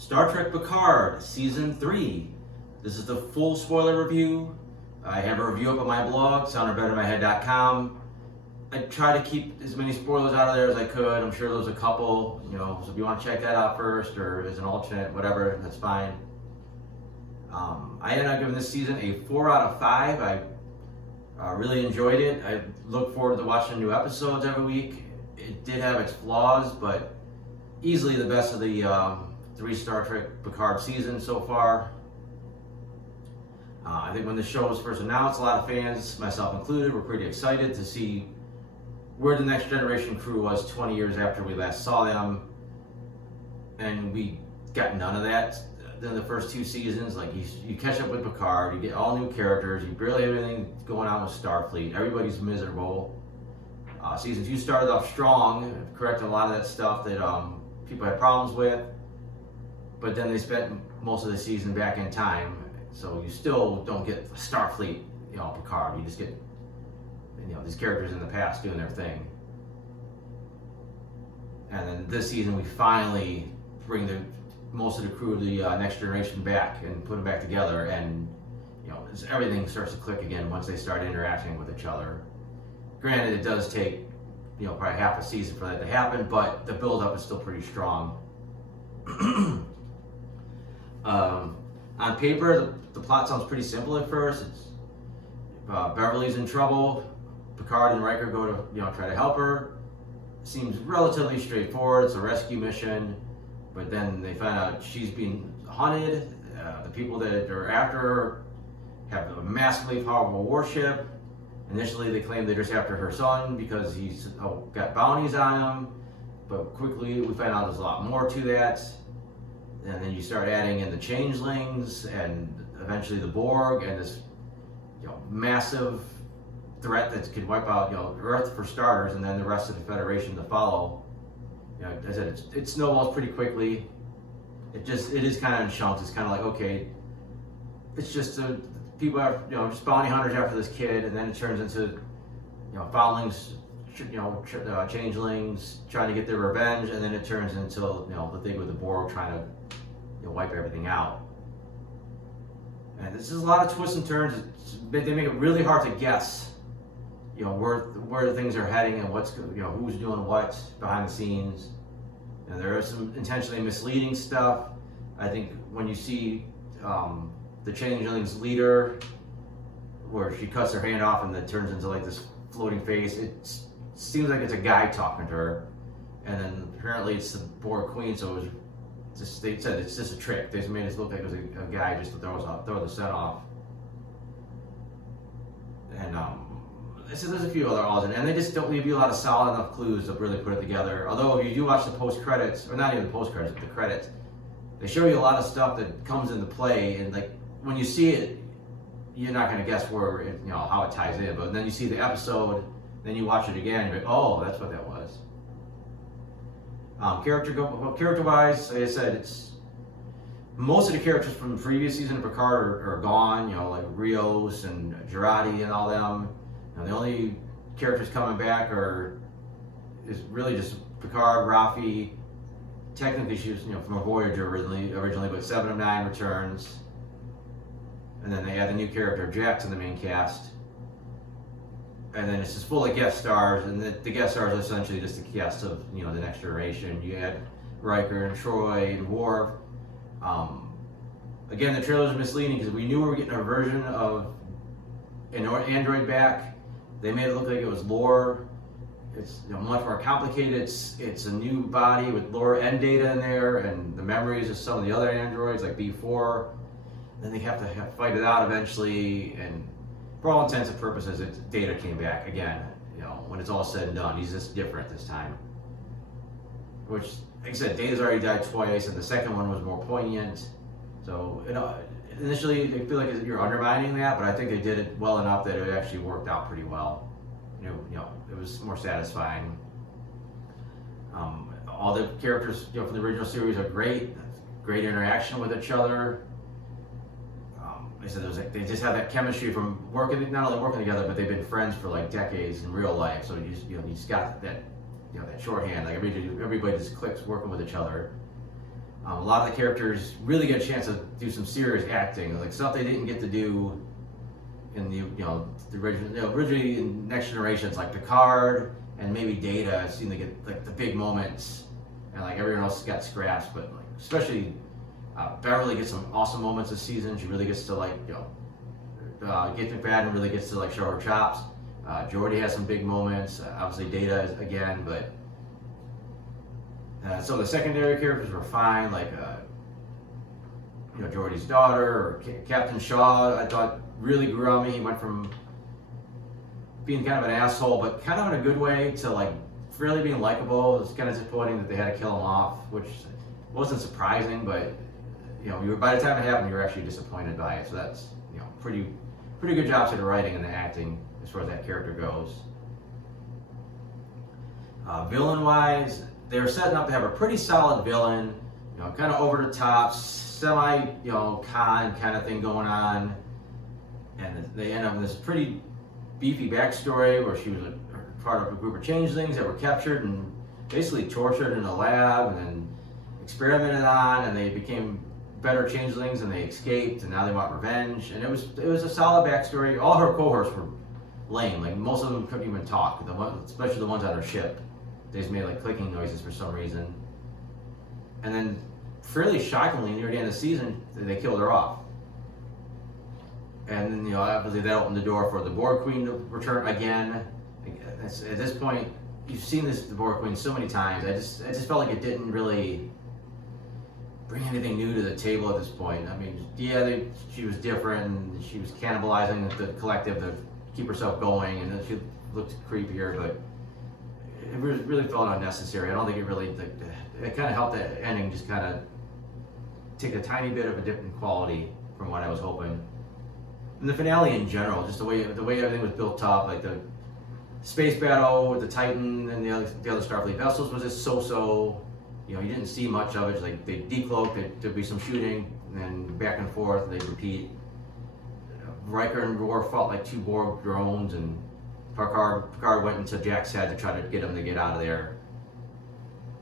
Star Trek Picard, Season 3. This is the full spoiler review. I have a review up on my blog, sounderbettermyhead.com. I try to keep as many spoilers out of there as I could. I'm sure there's a couple, so if you want to check that out first or as an alternate, whatever, that's fine. I ended up giving this season a 4 out of 5. I really enjoyed it. I look forward to watching new episodes every week. It did have its flaws, but easily the best of the 3 Star Trek Picard seasons so far. I think when the show was first announced, a lot of fans, myself included, were pretty excited to see where the Next Generation crew was 20 years after we last saw them. And we got none of that in the first 2 seasons. Like, you catch up with Picard, you get all new characters, you barely have anything going on with Starfleet. Everybody's miserable. Season 2 started off strong, corrected a lot of that stuff that people had problems with. But then they spent most of the season back in time. So you still don't get Starfleet, Picard. You just get, these characters in the past doing their thing. And then this season, we finally bring most of the crew of the Next Generation back and put them back together. And, everything starts to click again once they start interacting with each other. Granted, it does take, probably half a season for that to happen, but the build-up is still pretty strong. On paper, the plot sounds pretty simple at first. It's Beverly's in trouble. Picard and Riker go to try to help her. Seems relatively straightforward. It's a rescue mission, but then they find out she's being hunted. The people that are after her have a massively powerful warship. Initially, they claim they're just after her son because he's got bounties on him, but quickly we find out there's a lot more to that. And then you start adding in the changelings and eventually the Borg and this massive threat that could wipe out Earth for starters, and then the rest of the Federation to follow. As I said, it snowballs pretty quickly. It is kind of in chunks. It's kind of like, okay, it's just people are just bounty hunters after this kid, and then it turns into foundlings, changelings trying to get their revenge, and then it turns into the thing with the Borg trying to wipe everything out. And this is a lot of twists and turns. They make it really hard to guess, where things are heading and what's who's doing what behind the scenes. And there is some intentionally misleading stuff. I think when you see the changeling's leader, where she cuts her hand off and then turns into like this floating face, it seems like it's a guy talking to her, and then apparently it's the Borg Queen. So they said it's just a trick. They just made it look like it was a guy just to throw the set off. And so there's a few other odds, and they just don't leave you a lot of solid enough clues to really put it together. Although if you do watch the post credits, or not even the post credits, but the credits, they show you a lot of stuff that comes into play, and like when you see it, you're not going to guess where how it ties in. But then you see the episode, then you watch it again, and you're like, oh, that's what that was. Character-wise, like I said, it's most of the characters from the previous season of Picard are gone. Like Rios and Girardi and all them. The only characters coming back is really just Picard, Raffi. Technically, she was from a Voyager originally, but 7 of 9 returns. And then they add the new character Jax in the main cast. And then it's just full of guest stars, and the guest stars are essentially just the cast of the Next Generation. You had Riker and Troy and Worf. Again, the trailers are misleading because we knew we were getting a version of an android back. They made it look like it was Lore. It's much more complicated. It's a new body with Lore and data in there, and the memories of some of the other androids like B4. Then they have to fight it out eventually, and for all intents and purposes, Data came back again. When it's all said and done, he's just different this time. Which, like I said, Data's already died twice, and the second one was more poignant. So, initially, I feel like you're undermining that, but I think they did it well enough that it actually worked out pretty well. It was more satisfying. All the characters from the original series are great interaction with each other. They said they just have that chemistry from not only working together, but they've been friends for like decades in real life. So you just got that that shorthand. Like everybody just clicks working with each other. A lot of the characters really get a chance to do some serious acting, like stuff they didn't get to do in the original, originally in Next Generations, like Picard and maybe Data seem to get like the big moments, and like everyone else got scraps. But like especially Beverly gets some awesome moments this season. She really gets to Git McFadden really gets to like show her chops. Geordi has some big moments. Obviously Data again, but some of the secondary characters were fine, like Geordi's daughter or Captain Shaw. I thought really grew on me. He went from being kind of an asshole, but kind of in a good way, to like really being likable. It was kind of disappointing that they had to kill him off, which wasn't surprising, but by the time it happened, you were actually disappointed by it. So that's pretty good job to the writing and the acting as far as that character goes. Villain-wise, they were setting up to have a pretty solid villain, kind of over the top, semi, con kind of thing going on, and they end up in this pretty beefy backstory where she was part of a group of changelings that were captured and basically tortured in a lab and then experimented on, and they became better changelings and they escaped, and now they want revenge. And it was a solid backstory. All her cohorts were lame. Like most of them couldn't even talk. Especially the ones on her ship, they just made like clicking noises for some reason. And then, fairly shockingly, near the end of the season, they killed her off. And then obviously that opened the door for the Borg Queen to return again. At this point, you've seen the Borg Queen so many times. I just felt like it didn't really bring anything new to the table at this point. I mean, yeah, she was different, and she was cannibalizing the collective to keep herself going, and then she looked creepier, but it really felt unnecessary. I don't think it really, it kind of helped the ending just kind of take a tiny bit of a dip in quality from what I was hoping. And the finale in general, just the way everything was built up, like the space battle with the Titan and the other Starfleet vessels was just so-so. You didn't see much of it. Just like they decloaked, there'd be some shooting, and then back and forth, and they'd repeat. Riker and Worf fought like two Borg drones, and Picard went into Jack's head to try to get him to get out of there.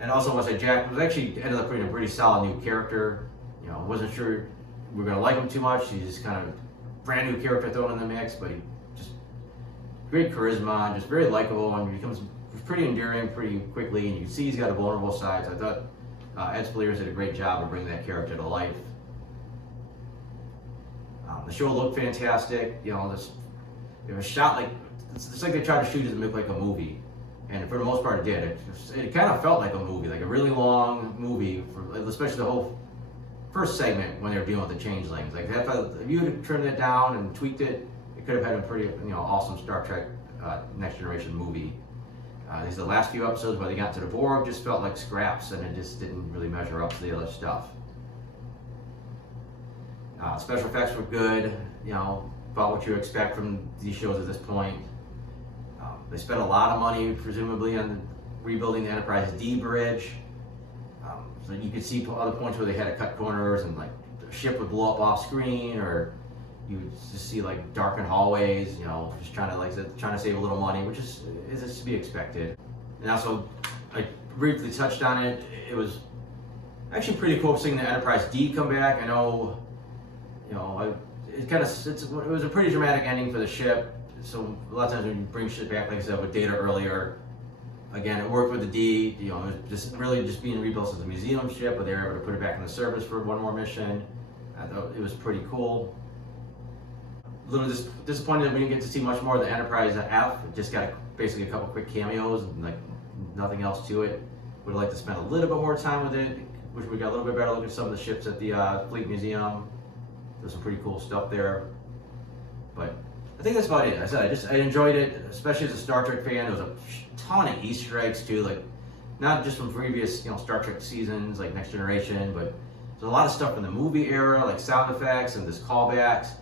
And also, I want to say Jack was actually ended up being a pretty solid new character. Wasn't sure we were gonna like him too much. He's just kind of brand new character thrown in the mix, but he just great charisma, just very likable, and becomes pretty endearing pretty quickly, and you can see he's got a vulnerable side. So I thought Ed Speleers did a great job of bringing that character to life. The show looked fantastic. It was shot like it's like they tried to shoot it to look like a movie, and for the most part it did. It kind of felt like a movie, like a really long movie, especially the whole first segment when they were dealing with the changelings. Like if you had trimmed it down and tweaked it, it could have had a pretty awesome Star Trek Next Generation movie. These the last few episodes where they got to the Borg just felt like scraps, and it just didn't really measure up to the other stuff. Special effects were good, about what you expect from these shows at this point. They spent a lot of money, presumably, on rebuilding the Enterprise D bridge. So you could see other points where they had to cut corners, and like the ship would blow up off screen, or you would just see like darkened hallways, just trying to save a little money, which is to be expected. And also, I briefly touched on it. It was actually pretty cool seeing the Enterprise D come back. I know, it was a pretty dramatic ending for the ship. So a lot of times when you bring shit back, like I said with Data earlier, again, it worked with the D. It was just being rebuilt as a museum ship, but they were able to put it back in the service for one more mission. I thought it was pretty cool. A little disappointed that we didn't get to see much more of the Enterprise F. It just got basically a couple quick cameos and like nothing else to it. Would like to spend a little bit more time with it. Wish we got a little bit better look at some of the ships at the Fleet Museum. There's some pretty cool stuff there. But I think that's about it. I enjoyed it, especially as a Star Trek fan. There was a ton of Easter eggs too, like not just from previous Star Trek seasons like Next Generation, but there's a lot of stuff from the movie era, like sound effects and just callbacks.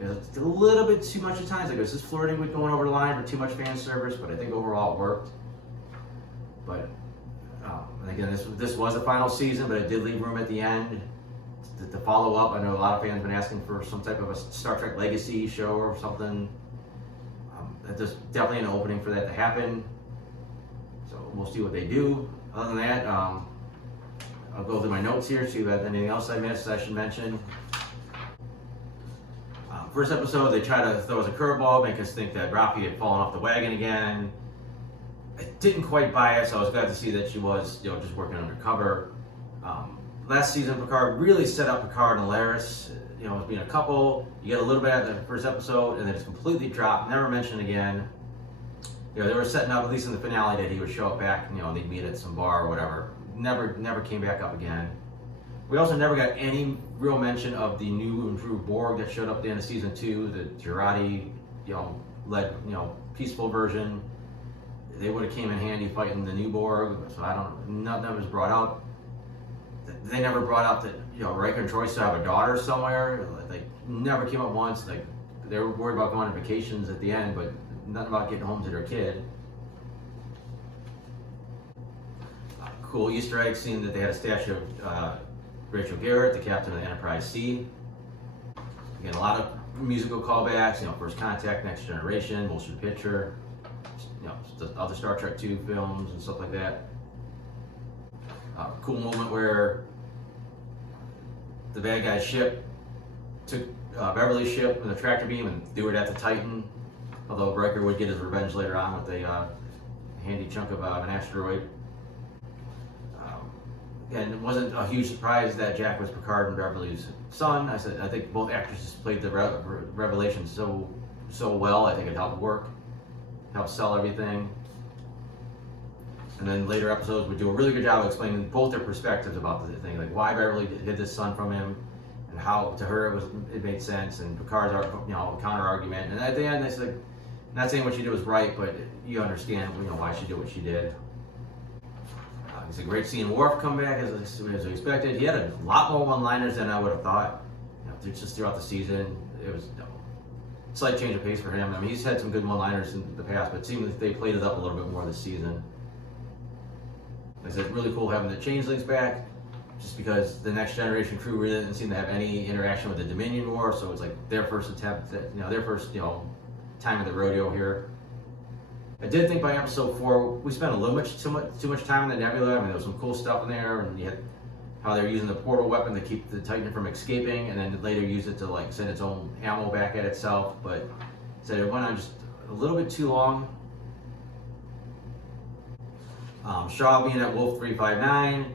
It's a little bit too much at times. Like it was just flirting with going over the line for too much fan service, but I think overall it worked. But and again, this was the final season, but it did leave room at the end to follow up. I know a lot of fans have been asking for some type of a Star Trek Legacy show or something. There's definitely an opening for that to happen. So we'll see what they do. Other than that, I'll go through my notes here, see if there's anything else I missed I should mention. First episode, they try to throw us a curveball, make us think that Rafi had fallen off the wagon again. I didn't quite buy it, so I was glad to see that she was, just working undercover. Last season, Picard really set up Picard and Laris, as being a couple. You get a little bit at the first episode, and then it's completely dropped, never mentioned again. They were setting up, at least in the finale, that he would show up back, and they'd meet at some bar or whatever. Never came back up again. We also never got any real mention of the new improved Borg that showed up at the end of season 2, the Jurati, led, peaceful version. They would have came in handy fighting the new Borg, so none of it was brought out. They never brought out that, Riker and Troy still have a daughter somewhere. They never came up once. They were worried about going on vacations at the end, but nothing about getting home to their kid. Cool Easter egg, seeing that they had a statue of Rachel Garrett, the captain of the Enterprise C. Again, a lot of musical callbacks, First Contact, Next Generation, Motion Picture, the other Star Trek 2 films and stuff like that. Cool moment where the bad guy's ship took Beverly's ship with a tractor beam and threw it at the Titan, although Riker would get his revenge later on with a handy chunk of an asteroid. And it wasn't a huge surprise that Jack was Picard and Beverly's son. I think both actresses played the revelation so well. I think it helped sell everything. And then later episodes would do a really good job of explaining both their perspectives about the thing, like why Beverly hid this son from him, and how to her it made sense, and Picard's counter argument. And at the end, it's like, not saying what she did was right, but you understand why she did what she did. It's a great seeing Worf come back as I expected. He had a lot more one-liners than I would have thought. Just throughout the season, it was a slight change of pace for him. I mean, he's had some good one-liners in the past, but it seemed like they played it up a little bit more this season. Like I said, really cool having the changelings back, just because the Next Generation crew really didn't seem to have any interaction with the Dominion War, so it's like their first attempt, their first time at the rodeo here. I did think by episode 4 we spent a little too much time in the nebula. I mean, there was some cool stuff in there, and you had how they were using the portal weapon to keep the Titan from escaping, and then later use it to send its own ammo back at itself. But said it went on just a little bit too long. Shaw being at Wolf 359,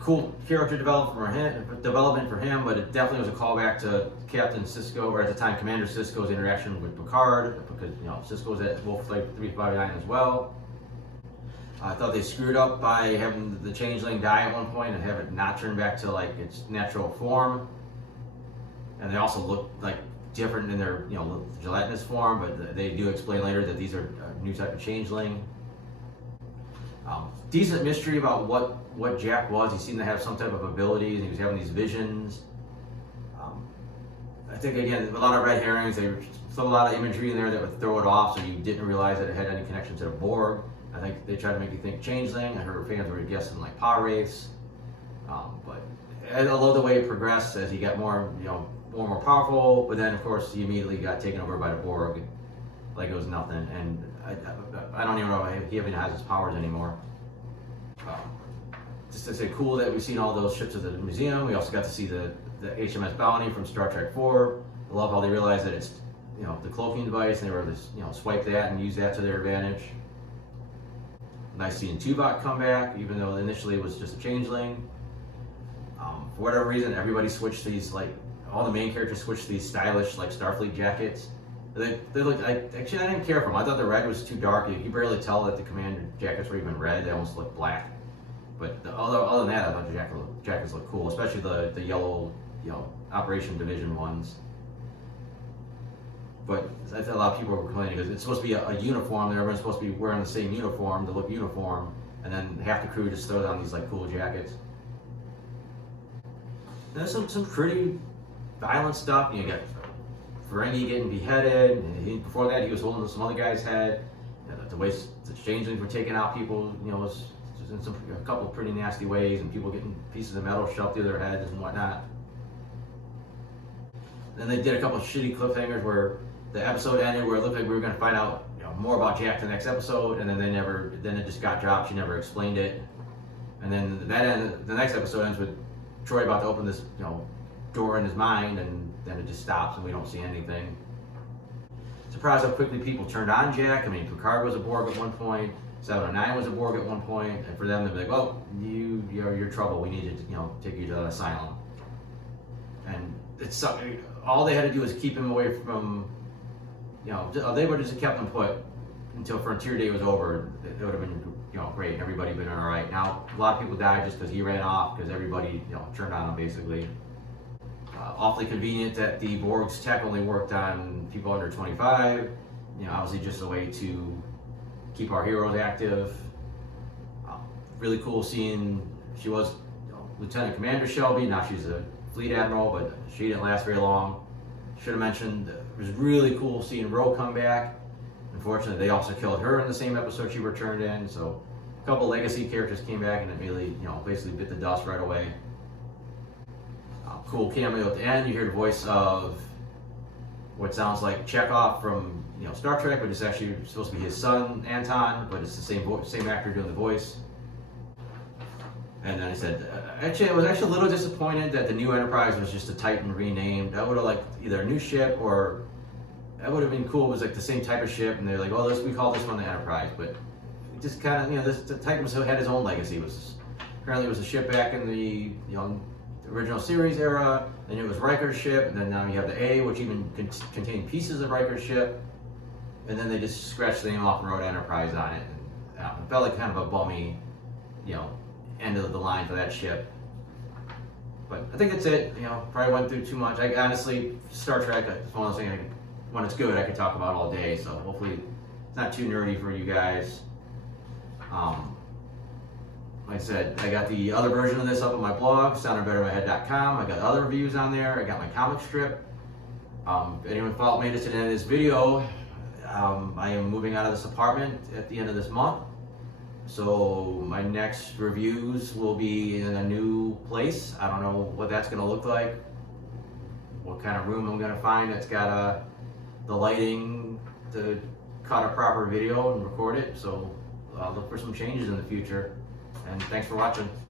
cool character development for him, but it definitely was a callback to Captain Sisko, or at the time Commander Sisko's interaction with Picard, because Sisko's at Wolf 359 as well. I thought they screwed up by having the changeling die at one point and have it not turn back to its natural form. And they also look different in their gelatinous form, but they do explain later that these are a new type of changeling. Decent mystery about what Jack was. He seemed to have some type of ability, and he was having these visions. I think, again, a lot of red herrings. They throw a lot of imagery in there that would throw it off, so you didn't realize that it had any connection to the Borg. I think they tried to make you think changeling. I heard fans were guessing power race. But I love the way it progressed as he got more powerful. But then, of course, he immediately got taken over by the Borg, like it was nothing. And I don't even know if he even has his powers anymore. Just to say, cool that we've seen all those ships at the museum. We also got to see the HMS Bounty from Star Trek 4. I love how they realized that it's the cloaking device, and they were able to swipe that and use that to their advantage. Nice seeing Tuvok come back, even though initially it was just a changeling. For whatever reason, everybody switched these, all the main characters switched these stylish, Starfleet jackets. They look, actually, I didn't care for them. I thought the red was too dark. You could barely tell that the commander jackets were even red. They almost looked black. But other than that, I thought the jackets looked cool, especially the yellow, Operation Division ones. But I thought a lot of people were complaining because it's supposed to be a uniform. Everyone's supposed to be wearing the same uniform to look uniform, and then half the crew just throws on these cool jackets. And there's some pretty violent stuff. You got Ferengi getting beheaded, and before that he was holding some other guy's head. The way the changelings were taking out people, was in a couple of pretty nasty ways, and people getting pieces of metal shoved through their heads and whatnot. Then they did a couple of shitty cliffhangers where the episode ended where it looked like we were going to find out more about Jack the next episode, and then it just got dropped. She never explained it. And then the next episode ends with Troy about to open this, door in his mind, and then it just stops and we don't see anything. Surprised how quickly people turned on Jack. I mean, Picard was a Borg at one point, 709 was a Borg at one point, and for them to be like, well, you're trouble. We need to, take you to the asylum. And it's all they had to do was keep him away from, they would have just kept him put until Frontier Day was over. It would have been, great. Everybody been all right. Now a lot of people died just because he ran off, because everybody, turned on him basically. Awfully convenient that the Borg's tech only worked on people under 25. Obviously just a way to keep our heroes active. Really cool seeing she was Lieutenant Commander Shelby. Now she's a Fleet Admiral, but she didn't last very long. Should have mentioned, it was really cool seeing Ro come back. Unfortunately, they also killed her in the same episode she returned in. So a couple legacy characters came back, and it really, basically bit the dust right away. Cool cameo at the end. You hear the voice of what sounds like Chekhov from Star Trek, but it's actually supposed to be his son Anton, but it's the same actor doing the voice. And then I said, I was actually a little disappointed that the new Enterprise was just a Titan renamed. I would have liked either a new ship, or that would have been cool. It was like the same type of ship, and they're like, well, we call this one the Enterprise, but just kind of, the Titan had his own legacy. Apparently it was a ship back in the original series era, then it was Riker's ship, and then now you have the A, which even contained pieces of Riker's ship, and then they just scratched the name off and wrote Enterprise on it. And, it felt like kind of a bummy, end of the line for that ship. But I think that's it. Probably went through too much. I honestly, Star Trek, it's one of those things, when it's good, I could talk about all day, so hopefully it's not too nerdy for you guys. Like I said, I got the other version of this up on my blog, soundedbettermyhead.com. I got other reviews on there. I got my comic strip. If anyone made it to the end of this video, I am moving out of this apartment at the end of this month. So my next reviews will be in a new place. I don't know what that's going to look like, what kind of room I'm going to find that's got the lighting to cut a proper video and record it. So I'll look for some changes in the future. And thanks for watching.